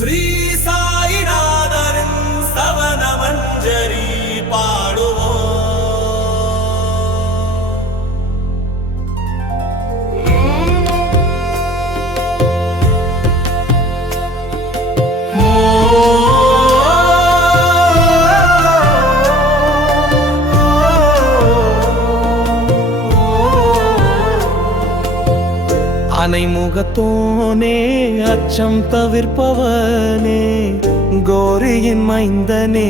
ஸ்ரீ சாயிநாதரின் சவன மஞ்சரி பாடுவோம். அனைமுகத்தோனே அச்சம் தவிர்ப்பவனே, கோரியின் மைந்தனே,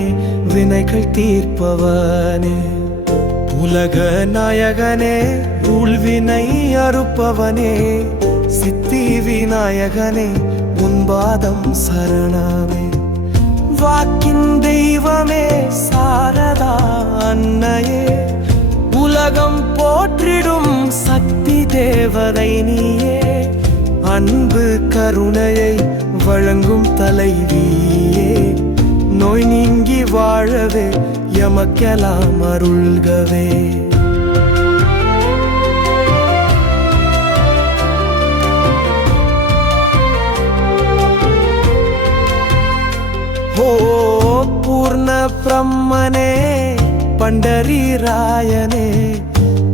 வினைகள் தீர்ப்பவனே, உலக நாயகனே, உள்வினை அறுப்பவனே, சித்தி விநாயகனே, உன்பாதம் சரணமே. வாக்கின் தெய்வமே, சாரதா அன்னையே, உலகம் போற்றிடும் சக்தி தேவதை நீயே, அன்பு கருணையை வழங்கும் தலைவியே, நோய் நீங்கி வாழவே எமக்கெல்லாம் அருள்கவே. ஓ பூர்ண பிரம்மனே, பண்டரிராயனே,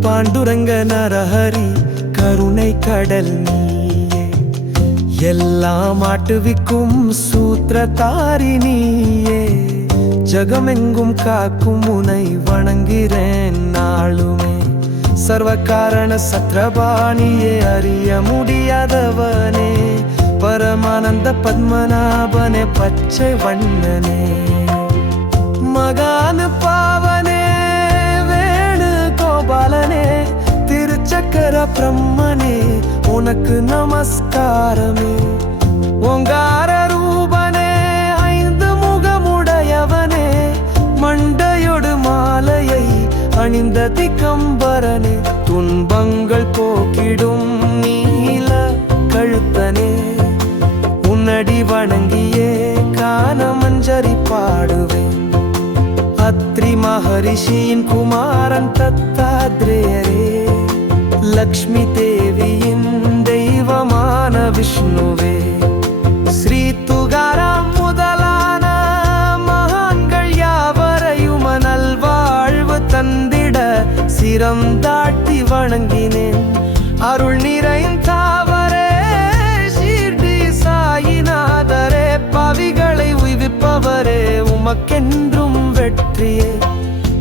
பாண்டுரங்க நரஹரி, கருணை கடல் நீயே, எல்லாம் ஆட்டுவிக்கும் சூத்திரதாரி நீயே, ஜகமெங்கும் காக்கும் உனை வணங்குகிறேன் நாளுமே. சர்வ காரண சத்ரபாணியே, அறிய முடியாதவனே, பரமானந்த பத்மநாபனே, பச்சை வண்ணனே, மகான் பாவனே, வேணு கோபாலனே, திருச்சக்கர பிரம்மனே, உனக்கு நமஸ்காரமே. ஓங்கார ரூபனே, ஐந்து முகமுடையவனே, மண்டையொடு மாலையை அணிந்த திகம்பரனே, துன்பங்கள் போக்கிடும் நீல கழுத்தனே, உன்னடி வணங்கியே கான மஞ்சரி பாடுவேன். அத்ரி மகரிஷியின் குமாரன் தத்தாத்ரேயரே, லக்ஷ்மி தேவியின் தெய்வமான விஷ்ணுவே, ஸ்ரீ துகாராம் முதலான மகான்கள் யாவரையும் நல்வாழ்வு தந்திட சிரம் தாட்டி வணங்கினேன். அருள் நிறைந்தாவரே, ஷீர்டி சாயிநாதரே, பாவிகளை உய்விப்பவரே, உமக்கென்றும் வெற்றியே,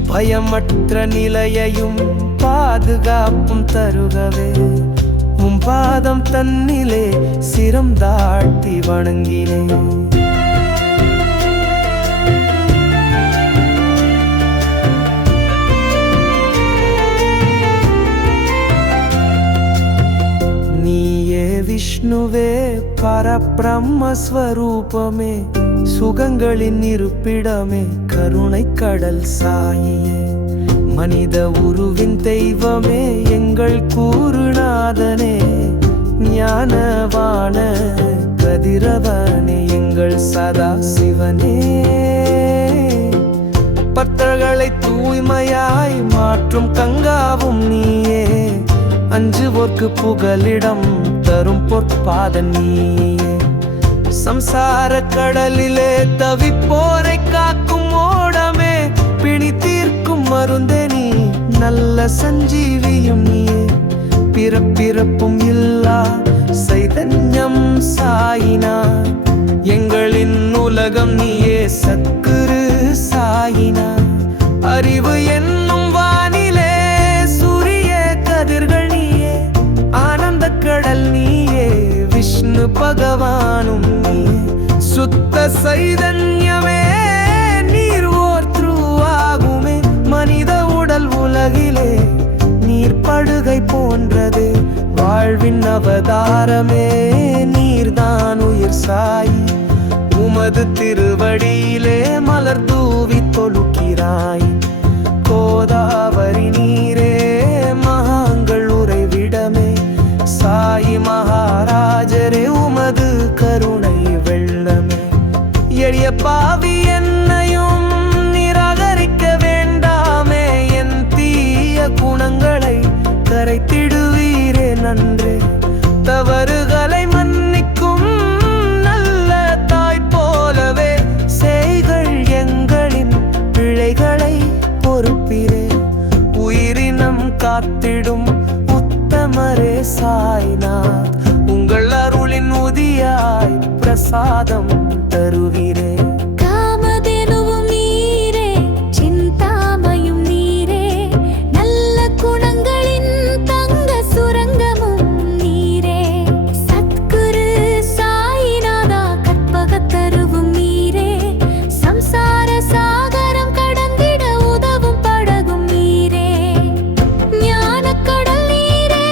பயமற்ற நிலையையும் பாதுகாப்பும் தருகவே, உம் பாதம் தன்னிலே சிரம் தாழ்த்தி வணங்கினேன். நீயே விஷ்ணுவே, பரபிரம்மஸ்வரூபமே, சுகங்களின் இருப்பிடமே, கருணை கடல் சாயியே, மனித உருவின் தெய்வமே, எங்கள் கூறுநாதனே, ஞானவான கதிரவனே, எங்கள் சதா சிவனே, பக்தர்களை தூய்மையாய் மாற்றும் கங்காவும் நீயே, அஞ்சுவோர்க்கு புகலிடம் தரும் பொற்பாதன் நீயே, சம்சார கடலிலே தவிப்போரை காக்கும் ஓடமே, பிணி தீர்க்கும் மருந்தே நீ, நல்ல சஞ்சீவியும் நீயே, பிறப்பிறப்பும் இல்லா சைதன்யம் சாயினார், எங்களின் உலகம் நீயே, சத்குரு சாயினார், அறிவு என்னும் வானிலே சூரிய கதிர்கள் நீயே, ஆனந்த கடல் நீயே, விஷ்ணு பகவானும் நீயே, சுத்த சைதன்யமே, நீர் ஓர் த்ருவாகுமே, மனித உடல் உலகிலே நீர் படுகை போன்றது, வாழ்வின் அவதாரமே, நீர்தான் உயிர் சாயி, உமது திருவடியிலே மலர் தூவி தொழுகிறாய். கோதாவரி நீரே, மகாங்கள் உறைவிடமே, சாயி மகாராஜரே, உமது கருணை வெள்ளமே, எளிய பாவி என்னையும் நிராகரிக்க வேண்டாமே, என் தீய குணங்களை கரைத்திடுவீரே நன்றே, தவறுகளை மன்னிக்கும் நல்ல தாய்ப்ப பிரசாதம் தருகிறே. காமதேனுவும் நீரே, சிந்தாமயும் நீரே, நல்ல குணங்களின் தங்க சுரங்கமும் நீரே. சத்குரு சாயிநாதா கற்பகத்தருவும் நீரே, சம்சார சாகரம் கடந்திட உதவும் படகும் நீரே. ஞானக்கடல் நீரே,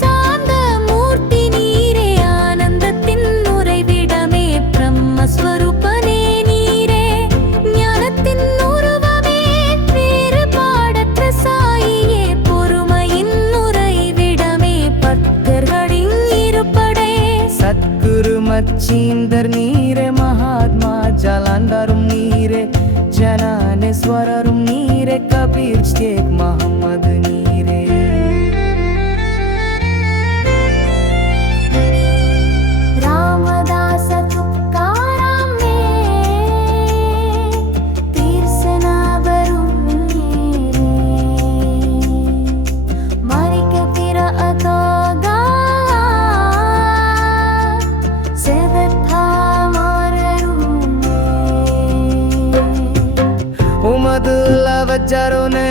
சாந்த மூர்த்தி நீரே, ஆனந்தத்தின் உறைவிடமே, பிரம்மஸ்வரூபனே நீரே. ஞானத்தின் உருவமே, வேறுபாடற்ற சாயியே, பொறுமையின் உறைவிடமே, பக்தர்களின் இருப்படே. சத்குரு மச்சீந்தர் நீரே, மகாத்மா ஜலாந்தரும் நீரே, ஜனானேஸ்வரரும் நீரே, கபீர் ஷேக் முகமது நீரே. ராமதாச துக்காராம் மே, தீர்சனாபரும் நீரே. மரிக்க பிற அதோகா, செவத்தா மாரரும் மே. உமது லவஜருனே,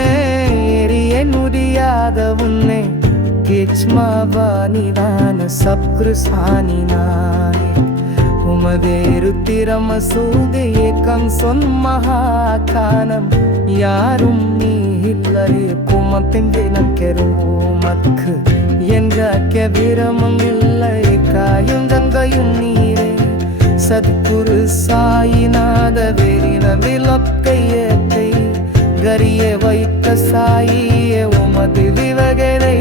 எரிய நுடியாத உன்னை, கிச்மவானிதான சப்கிருசானினாயே. உமதே ருத்திர மசூது ஏகம் சொன் மகாகானம், யாரும் நீ இல்லரே குமத்தின் கெருமக்கு. எங்க விரமம் இல்லை, காயும் கங்கையும் நீரே. சத்குரு சாயிநாத வெறின விளக்கையத்தை, கரிய வைத்த சாயியே உமது விவகரை,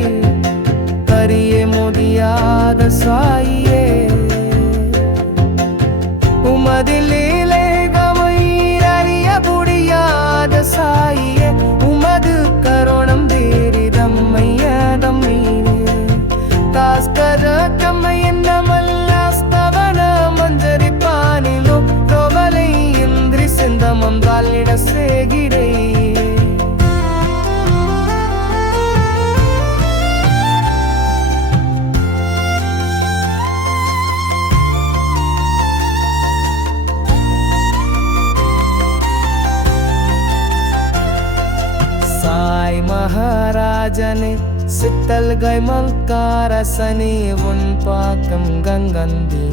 கரிய முடியாத சாயியே. உமது லீலைகமை அறிய முடியாத சாயியே, உமது கருணம் தீரிதம்மையதம் நீரே. தாஸ்கர கம்மையன்னமல்லாஸ்தவன மஞ்சரி பானிலோ, கோவலை இந்திரி சிந்தமம் வாலிட சேகிரே. சாய் மகாராஜனே, சித்தல் கைமல் காரசனே, உன் பாக்கம் கங்கந்தே.